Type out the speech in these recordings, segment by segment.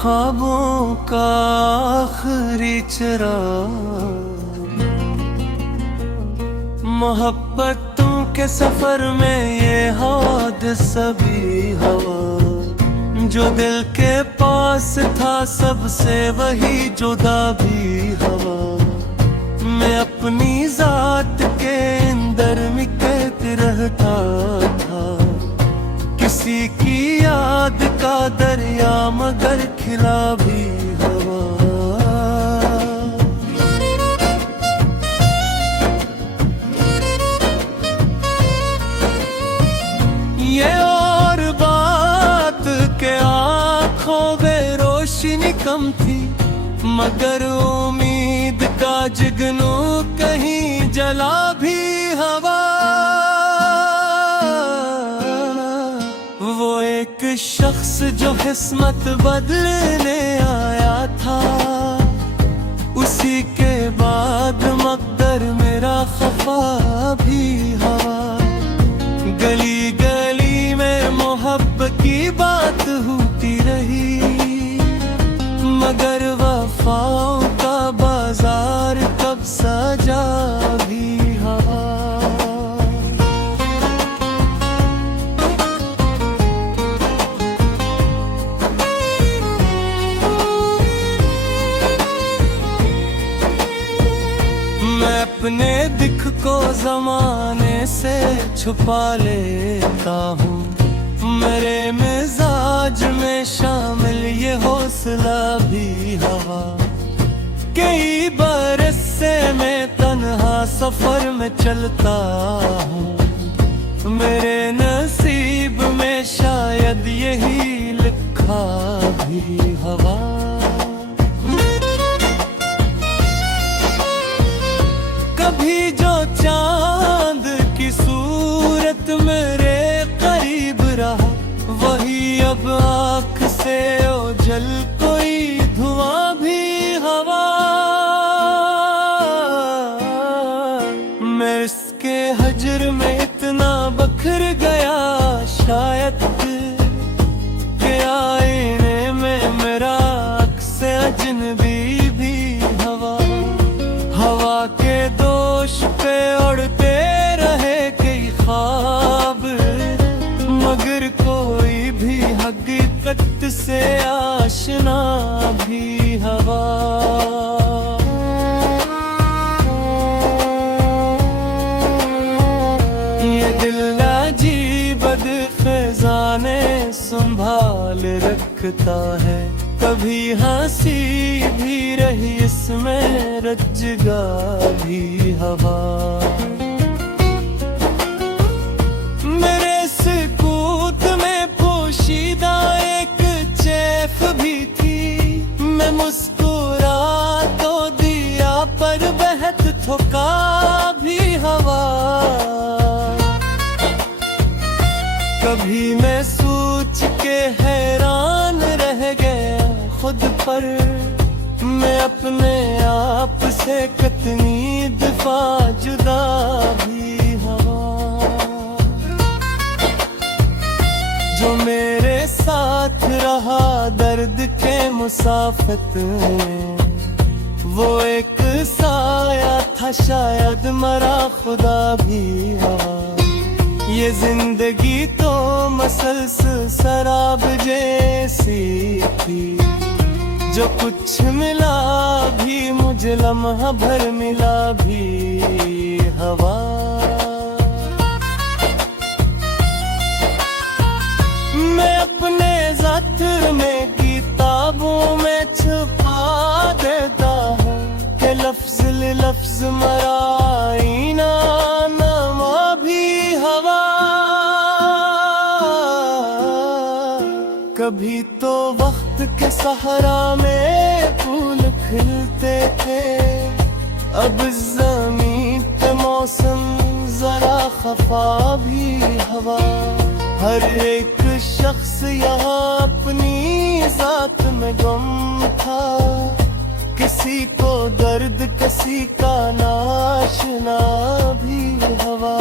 ख्वाबों का आखिरी चिराग, मोहब्बतों के सफर में ये हादसा भी हवा, जो दिल के पास था सबसे वही जुदा भी हवा। मैं अपनी जात के अंदर में कैद रहता था, किसी की याद का दरिया मगर खिला भी हवा। ये और बात के आँखों में रोशनी कम थी, मगर उम्मीद का जुगनू कहीं जला भी हवा। वो एक शख्स जो किस्मत बदलने आया था, उसी के बाद मकदर मेरा खफा भी हवा। गली गली में मोहब्बत की बात होती रही, मगर वफाओं का बाजार कब सजा भी हवा। मैं अपने दिख को जमाने से छुपा लेता हूँ, मेरे मिजाज में शामिल ये हौसला भी हवा। कई बरस से मैं तन्हा सफर में चलता हूँ, मेरे नसीब में शायद यही लिखा भी हवा। कभी जो चांद की सूरत मेरे करीब रहा, वही अब आँख से ओझल कोई धुआं भी हवा। मैं इसके हजर में इतना बखर गया शायद कि आईने में मेरा अक्स अजनबी भी हवा। हवा के दोष पे उड़ते रहे कई ख्वाब, मगर कोई भी हकीकत से आशना भी हवा। ये दिल अजीब खजाने संभाल रखता है, कभी हंसी भी रही इसमें रज्जगा भी हवा। मेरे सुकूत में पोशीदा एक चैफ भी थी, मैं मुस्कुरा तो दिया पर बहत ठोका भी हवा। कभी मैं सोच के हैरान रह गया खुद पर, मैं अपने आप से कितनी दफा जुदा भी हवा। जो मेरे साथ रहा दर्द के मुसाफत में, वो एक साया था शायद मरा खुदा भी हवा। ये जिंदगी तो मसलसल शराब जैसी थी, जो कुछ मिला भी मुझे लम्हा भर मिला भी हवा। मैं अपने ज़ातिर में किताबों में छुपा देता हूँ कि लफ्ज़ लफ्ज़ मरा आईना नमा भी हवा। कभी तो वक्त के सहारा में फूल खिलते थे, अब ज़मीन पे मौसम जरा खफा भी हवा। हर एक शख्स यहाँ अपनी जात में गम था, किसी को दर्द किसी का नाशना भी हवा।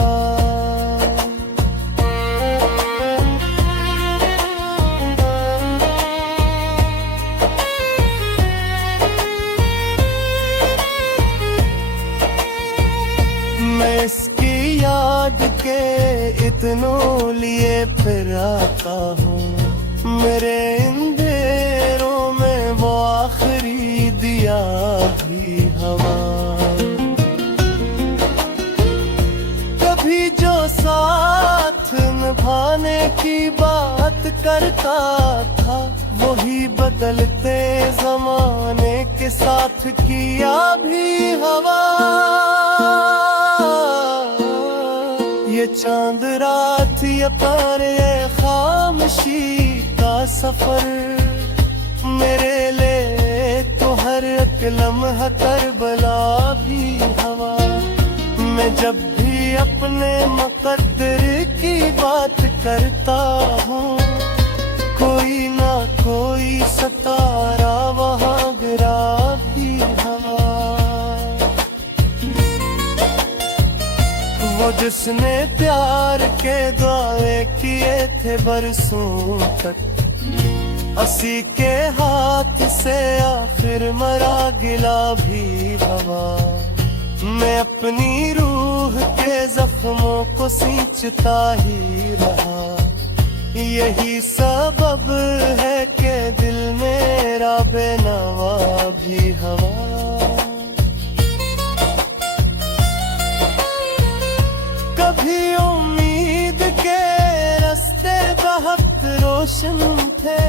कितनों लिए फिर आता हूँ। मेरे अंधेरों में वो आखिरी दिया भी हवा। कभी जो साथ निभाने की बात करता था, वही बदलते जमाने के साथ किया भी हवा। ये चांद रात ये पर ये खामोशी का सफर, मेरे लिए तो हर एक लम्हा करबला भी हवा। मैं जब भी अपने मुकद्दर की बात करता हूँ, कोई ना कोई सतारा वहाँ गिरा भी हवा। वो जिसने प्यार के दावे किए थे बरसों तक, उसी के हाथ से आखिर मरा गिला भी हवा। मैं अपनी रूह के जख्मों को सींचता ही रहा, यही सबब है कि दिल मेरा बेनवा भी हवा। कभी उम्मीद के रास्ते बहुत रोशन थे,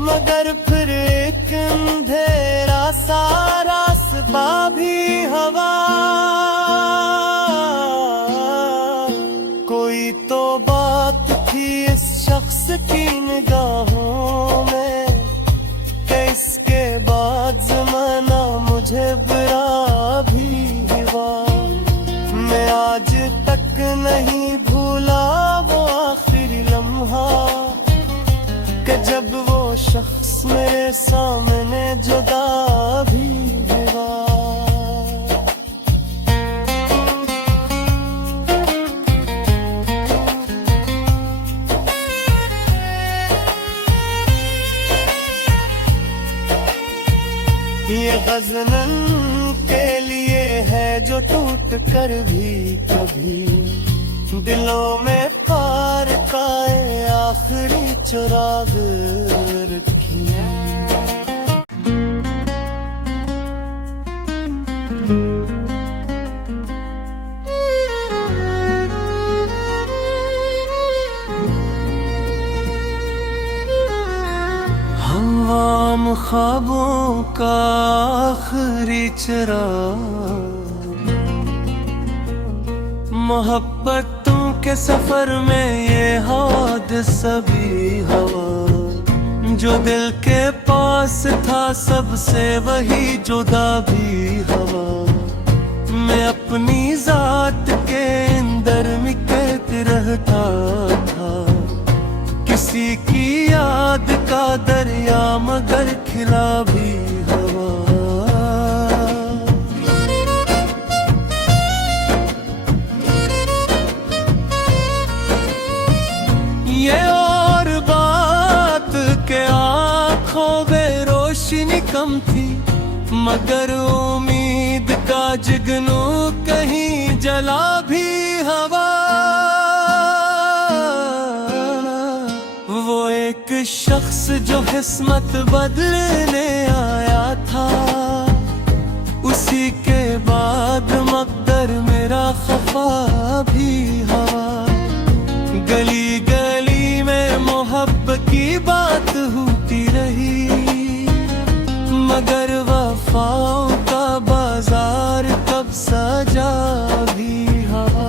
मगर फिर एक अंधेरा सा रास्ता भी हवा। कोई तो बात थी इस शख्स की निगाहों में, कि इसके बाद ज़माना मुझे बुरा भी हुआ। मैं आज तक नहीं भूला वो आखिरी लम्हा, कि जब वो शख्स मेरे सामने जुदा भी हुआ। ये गज़नन के लिए है जो टूट कर भी कभी दिलों में पार काए आखिरी चुराग रखी। हम ख्वाबों का आखिरी चिराग, मोहब्बतों के सफर में ये हादसा भी हवा। जो दिल के पास था सबसे वही जुदा भी हवा। मैं अपनी जात के अंदर मिकत रहता था, किसी की याद का दरिया मगर खिला भी हवा। ये और बात के आँखों में रोशनी कम थी, मगर उम्मीद का जिगनू कहीं जला भी हवा। वो एक शख्स जो किस्मत बदलने आया था, उसी के बाद मकदर मेरा खफा भी हवा। गली गली में मोहब्बत की बात होती रही, मगर वफाओं का बाजार कब सजा भी हवा।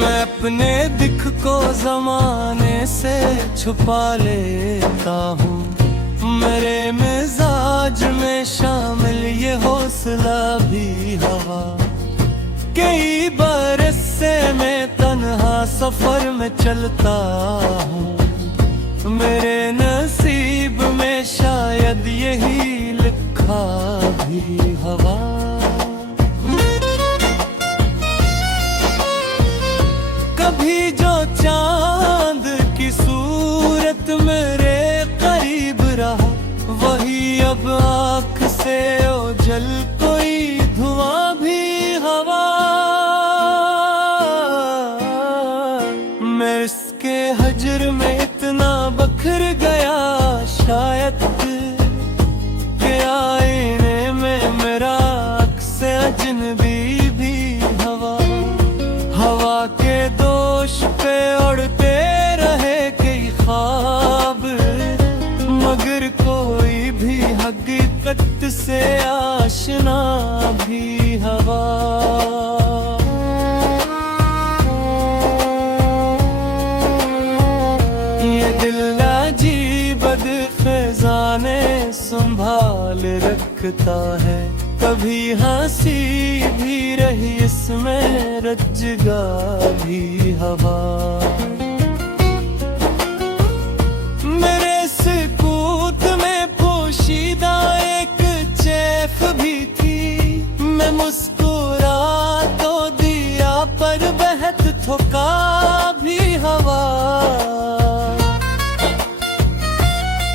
मैं अपने दिख को जमाने से छुपा लेता हूँ, मेरे मिजाज में शामिल ये हौसला भी हवा। कई बरस से मैं तन्हा सफर में चलता हूँ, मेरे नसीब में शायद यही लिखा भी हवा। कभी जो चांद की सूरत भी हवा। ये दिल अजीब फैजाने संभाल रखता है, कभी हंसी भी रही इसमें रज्जगा भी हवा। मेरे सुकूत में पोशीदा एक चैफ भी थी, मैं मुस्कुरा तो दिया पर बहत थोका भी हवा।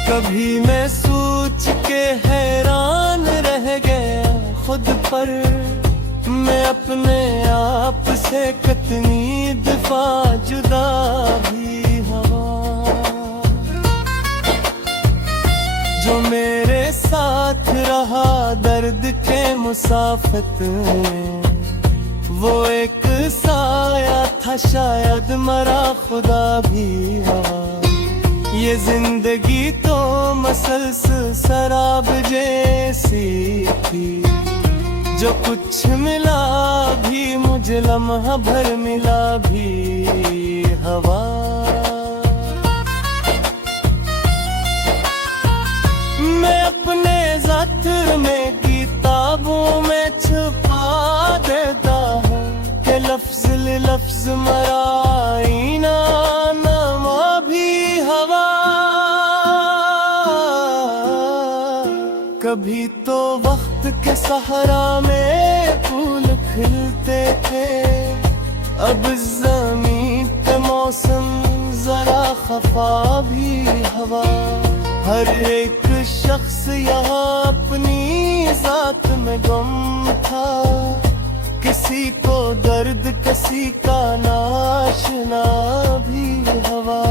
कभी मैं सोच के हैरान रह गया खुद पर, मैं अपने आप से कितनी दफा जुदा भी हवा। जो मेरे साथ रहा दर्द के मुसाफत में, वो एक साया था शायद मरा खुदा भी हवा। ये जिंदगी तो मसलसल शराब जैसी थी, जो कुछ मिला भी मुझे लम्हा भर मिला भी हवा। मैं अपने ज़ातिर में किताबों में छुपा देता हूँ कि लफ्ज़ लफ्ज़ मराइना नमा भी हवा। कभी तो वक्त के सहारा में फूल खिलते थे, अब ज़मीन पे मौसम जरा खफा भी हवा। हर एक शख्स यहाँ अपनी जात में गम था, किसी को दर्द किसी का नाशना भी हवा।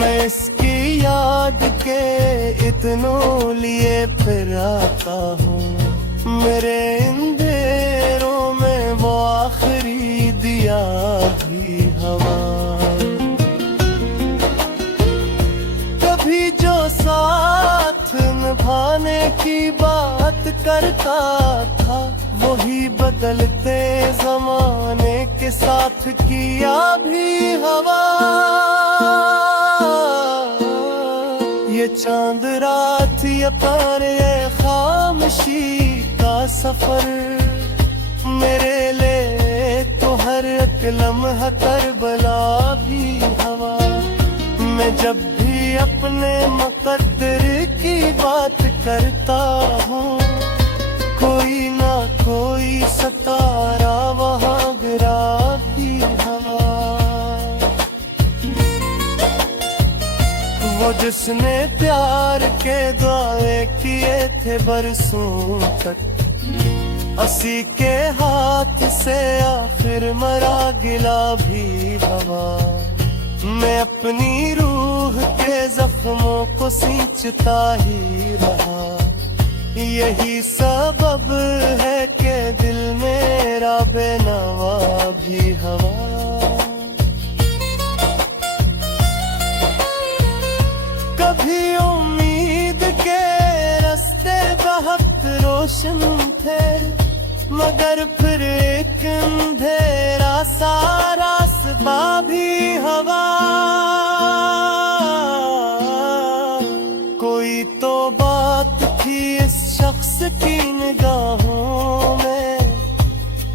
मैं इसकी याद के इतनों लिए फिर आता हूँ, मेरे अंधेरों में वो आखिरी दिया भी हवा। कभी जो साथ निभाने की बात करता था, वही बदलते जमाने के साथ किया भी हवा। ये चांद रात ये पार ये खामोशी का सफर, मेरे लिए तो हर एक लम्हा करबला भी हवा। मैं जब भी अपने मुकद्दर की बात करता हूँ, कोई ना कोई सतारा वहाँ गिरा भी हवा। वो जिसने प्यार के दुआए किए थे बरसों तक, उसी के हाथ से आखिर मरा गिला भी हवा। मैं अपनी रूह के जख्मों को सींचता ही रहा, यही सबब है कि दिल मेरा बेनवा भी हवा। कभी उम्मीद के रास्ते बहुत रोशन थे, मगर फिर एक अंधेरा सा रास्ता भी हवा। कोई तो बात थी इस शख्स की निगाहों में,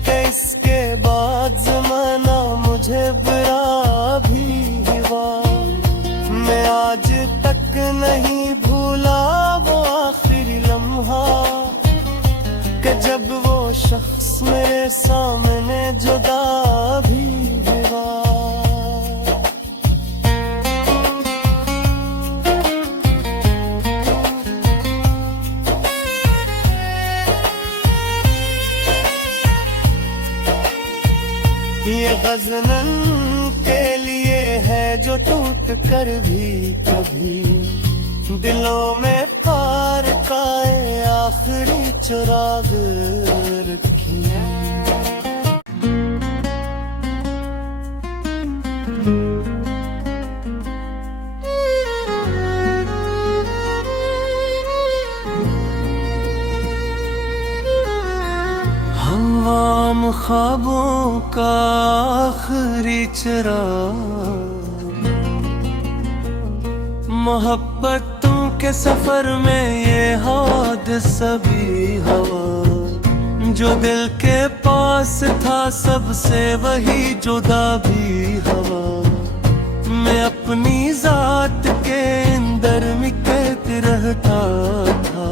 कि इसके बाद ज़माना मुझे बुरा भी हुआ। मैं आज तक नहीं भूला वो आखिरी लम्हा, कि जब वो शख्स मेरे सामने जुदा भी हुआ। ये गज़नन के लिए है जो टूट कर भी कभी दिलों में फारकाए आखिरी चुराग रखी। शाम ख्वाबों का आखिरी चिराग, मोहब्बतों के सफर में ये हादसा भी हवा, जो दिल के पास था सबसे वही जुदा भी हवा। मैं अपनी जात के अंदर में कैद रहता था,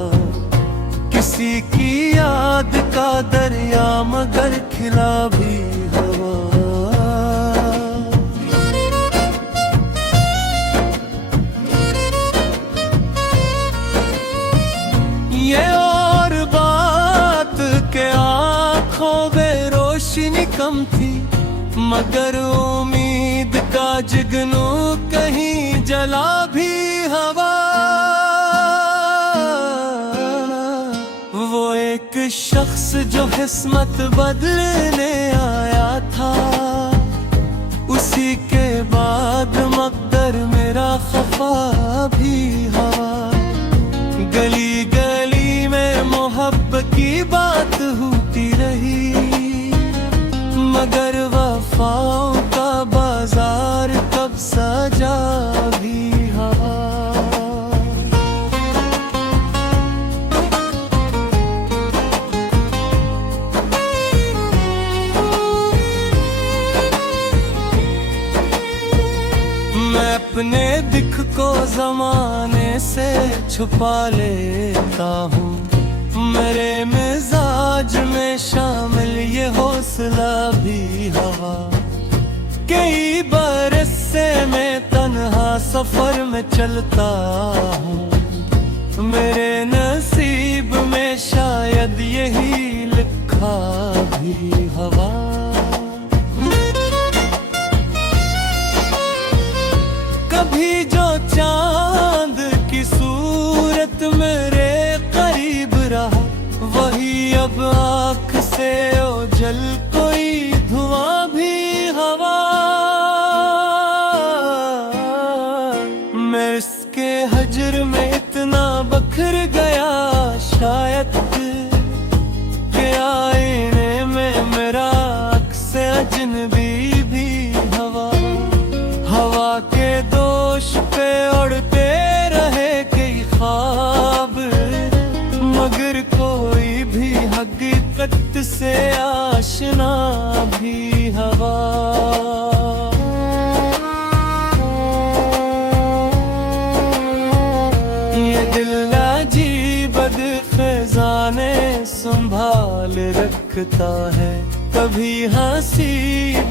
किसी की याद का दरिया मगर खिला भी हवा। ये और बात के आँखों में रोशनी कम थी, मगर उम्मीद का जुगनू कहीं जला भी हवा। वो एक शख्स जो किस्मत बदलने आया था, उसी के बाद मकदर मेरा खफा भी हवा। गली गली में मोहब्बत की बात होती रही, मगर वफाओं का बाजार कब सजा भी हवा। मैं अपने दिख को जमाने से छुपा लेता हूँ, मेरे मिजाज में शामिल ये हौसला भी हवा। कई बरस से मैं तन्हा सफर में चलता हूँ, मेरे नसीब में शायद यही लिखा भी हवा। कभी जो चांद की सूरत मेरे करीब रहा, वही अब आँख से ओझल कोई धुआं भी हवा। मैं इसके हजर में इतना बखर गया शायद कि आईने में मेरा अक्स अजनबी भी हवा। हवा के दोष पे उड़ते रहे कई ख्वाब, मगर कोई भी हकीकत से आशना भी हवा। ये दिल अजीब खजाने संभाल रखता है, कभी हंसी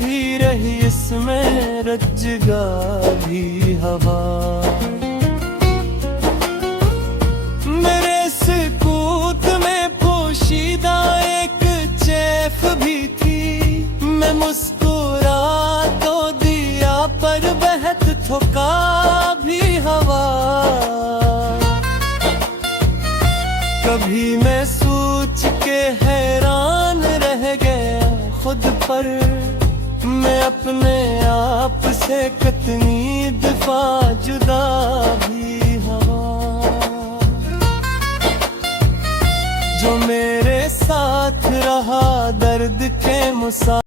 भी रही इसमें रज्जगा भी हवा। मेरे सुकूत में पोशीदा एक चैफ भी थी, मैं मुस्कुरा तो दिया पर बहत ठोका भी हवा। कभी मैं सोच के हैरान रह गया खुद पर, मैं अपने आप से कितनी दफा जुदा भी हवा। जो मेरे साथ रहा दर्द के मुसा